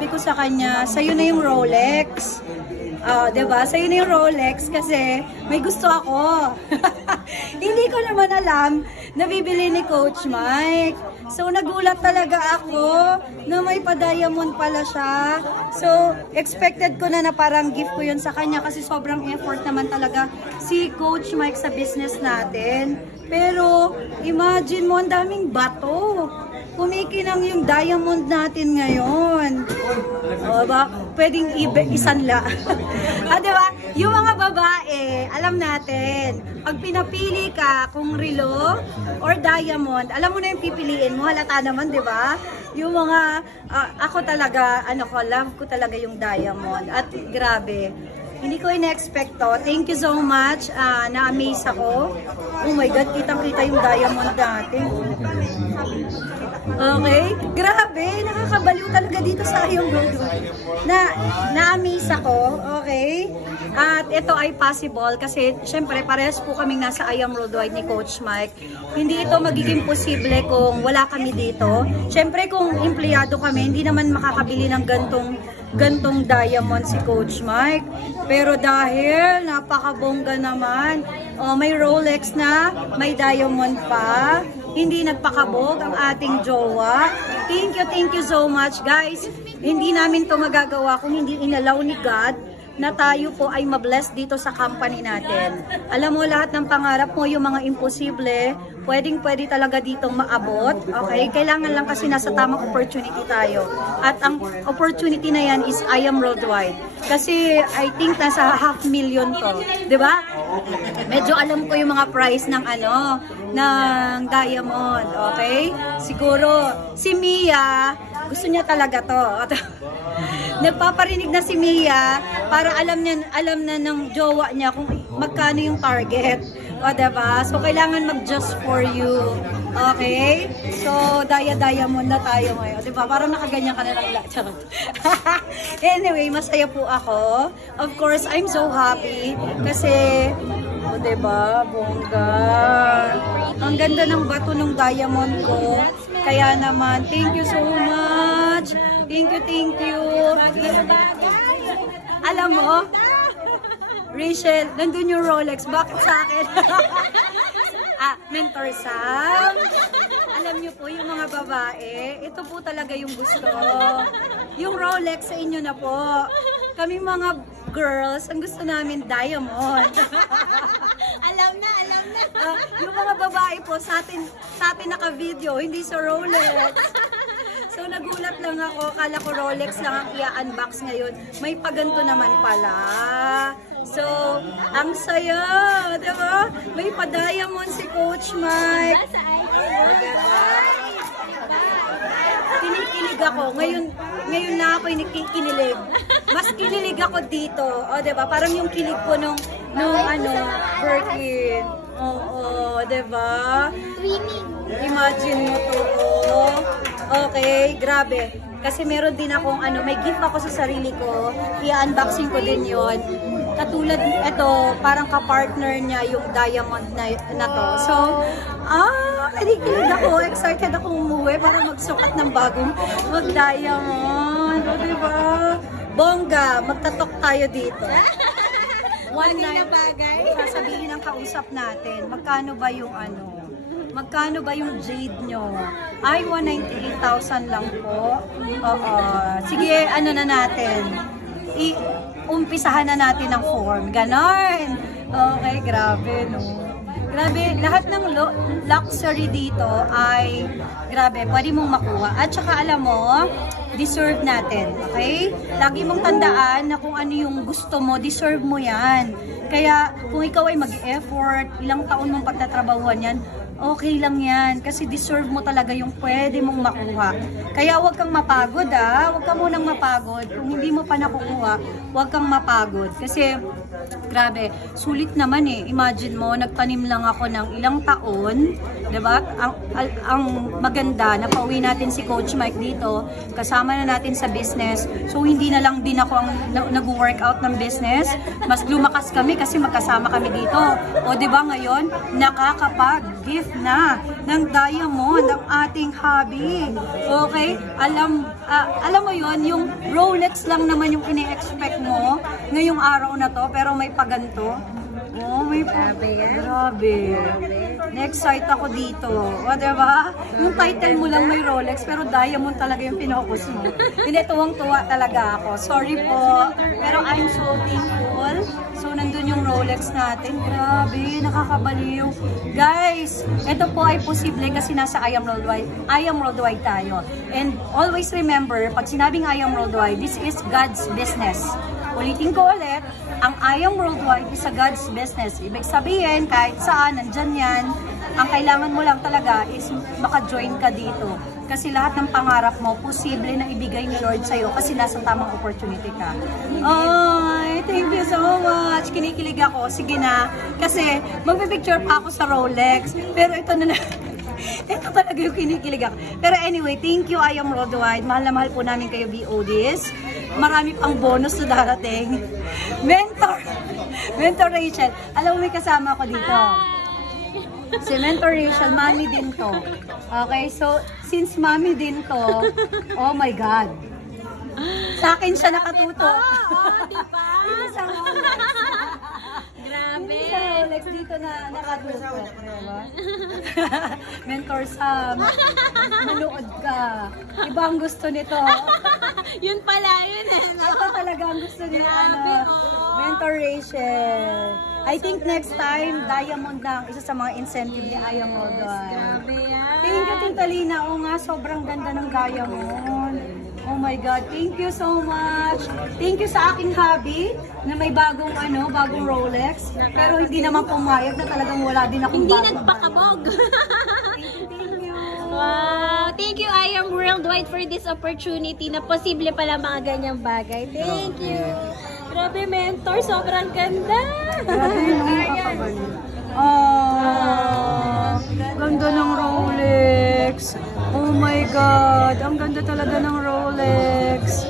sabi ko sa kanya, sa'yo na yung Rolex. Diba? Sa'yo na yung Rolex kasi may gusto ako. Hindi ko naman alam na bibili ni Coach Mike. So, nagulat talaga ako na may pa-diamond pala siya. So, expected ko na parang gift ko yun sa kanya kasi sobrang effort naman talaga si Coach Mike sa business natin. Pero, imagine mo, ang daming bato. Kumikinang yung diamond natin ngayon. O ba? Pwedeng isanla. Diba? Yung mga babae, alam natin, pag pinapili ka kung relo or diamond, alam mo na yung pipiliin mo, halata naman, diba? Yung mga, ako talaga, love ko talaga yung diamond. At grabe, hindi ko in-expect to. Thank you so much. Na-amaze ako. Oh my God, kitang-kita yung diamond natin. Okay? Grabe, nakakabaliw talaga dito sa Ayong Broadway. Na-amaze ako. Okay? At ito ay possible kasi syempre parehas po kaming nasa Ayong Broadway ni Coach Mike. Hindi ito magiging posible kung wala kami dito. Syempre kung empleyado kami, hindi naman makakabili ng gantong diamond si Coach Mike. Pero dahil napakabongga naman, may Rolex na, may diamond pa, hindi nagpakabog ang ating jowa. Thank you so much guys. Hindi namin to magagawa kung hindi inalaw ni God na tayo po ay mabless dito sa company natin. Alam mo, lahat ng pangarap mo, yung mga imposible, pwede talaga ditong maabot. Okay? Kailangan lang kasi nasa tamang opportunity tayo. At ang opportunity na yan is I Am Worldwide. Kasi I think nasa 500,000 to. Diba? Medyo alam ko yung mga price ng ng diamond. Okay? Siguro, si Mia, gusto niya talaga to. Nagpaparinig na si Mia para alam na ng jowa niya kung magkano yung target. O, diba? So, kailangan mag-just for you. Okay? So, diamond na tayo ngayon. Diba? Parang nakaganyan ka na lang lahat. Anyway, masaya po ako. Of course, I'm so happy. Kasi, o, diba? Bongga. Ang ganda ng bato ng diamond ko. Kaya naman, thank you so much. Thank you. Alam mo, Rachel, nandun yung Rolex. Bakit sa akin? Mentor Sam. Alam niyo po, yung mga babae, ito po talaga yung gusto. Yung Rolex sa inyo na po. Kami mga girls, ang gusto namin diamond. Alam na. Yung mga babae po, sa atin naka-video, hindi sa Rolex. So, nagulat lang ako. Kala ko Rolex lang ang i-unbox ngayon. May paganto naman pala. So, ang saya. Diba? May pa-diamond si Coach Mike. Diba? Kinikilig ako. Ngayon na ako kinilig. Mas kinilig ako dito. O, diba? Parang yung kilig ko nung Birkin. Oo, diba? Twinning. Imagine mo to. Okay, grabe. Kasi meron din akong may gift ako sa sarili ko. I-unboxing ko din yon. Katulad ito, parang ka-partner niya yung diamond na to. So, kinikilig ako. Excited ako umuwi para magsukat ng bagong mag-diamond. O, diba? Bongga, magtatok tayo dito. One night, sasabihin ng kausap natin, magkano ba yung magkano ba yung jade nyo? Ay, 198,000 lang po. Oo. Sige, na natin. Umpisahan na natin ang form. Ganon. Okay, grabe, no? Grabe, lahat ng luxury dito ay, grabe, pwede mong makuha. At saka alam mo, deserve natin, okay? Lagi mong tandaan na kung ano yung gusto mo, deserve mo yan. Kaya, kung ikaw ay mag-effort, ilang taon mong pagtatrabahuan yan, okay lang yan. Kasi deserve mo talaga yung pwede mong makuha. Kaya huwag kang mapagod, huwag ka munang mapagod. Kung hindi mo pa nakukuha, huwag kang mapagod. Kasi, grabe, sulit naman eh. Imagine mo, nagtanim lang ako ng ilang taon 'Diba? Ang maganda na pauwi natin si Coach Mike dito, kasama na natin sa business. So hindi na lang din ako ang nag-workout ng business. Mas lumakas kami kasi magkasama kami dito. O 'di ba ngayon, nakakapag-gift na ng diamond ang ating hubby. Okay? Alam mo 'yon, yung Rolex lang naman yung ini-expect mo ngayong araw na to, pero may paganto. Oh, may grabe. Na-excite ako dito. O, diba? Yung title mo lang may Rolex, pero diamond talaga yung pinokus mo. Hindi, tuwang-tuwa talaga ako. Sorry po. Pero I'm so thankful. So, nandun yung Rolex natin. Grabe, nakakabaliw. Guys, ito po ay posible kasi nasa I Am Worldwide. I Am Worldwide tayo. And always remember, pag sinabing I Am Worldwide, this is God's business. Ulitin ko ulit, ang I Am Worldwide is a God's business. Ibig sabihin, kahit saan, nandyan yan. Ang kailangan mo lang talaga is maka-join ka dito. Kasi lahat ng pangarap mo, posible na ibigay ni Lord sa'yo kasi nasa tamang opportunity ka. Ay, thank you so much. Kinikilig ako. Sige na. Kasi magpipicture pa ako sa Rolex. Pero ito na lang. Ito talaga yung kinikilig ako. Pero anyway, thank you, I Am Worldwide. Mahal na mahal po namin kayo, BODs. Marami pang bonus na darating. Mentor Rachel. Alam mo, may kasama ko dito. Si Mentor Rachel, mami din to. Okay, so, since mami din to, oh my God. Sa akin siya nakatuto. Oo, diba? Sa Rolex. Grabe. Sa Rolex dito na nakatuto. Mentor Sam, manood ka. Iba ang gusto nito. Yun pala yun eh. No? Ito talaga ang gusto nila. Grabe, oh. Mentor Rachel. I think next time, diamond lang. Isa sa mga incentive ni I Am Worldwide. Grabe yan. Thank you, Tita Lina. Oo nga, sobrang ganda ng diamond. Oh my God, thank you so much. Thank you sa aking hubby na may bagong Rolex. Pero hindi naman pumayag na talagang wala din akong Hindi bagong nagpakabog. Thank you. Wow. Thank you, I Am Worldwide, for this opportunity na posible pala mga ganyang bagay. Thank you. Grabe, Mentor. Sobrang ganda. Grabe yung nakakabalik. Oh, ganda ng Rolex. Oh my God, ang ganda talaga ng Rolex.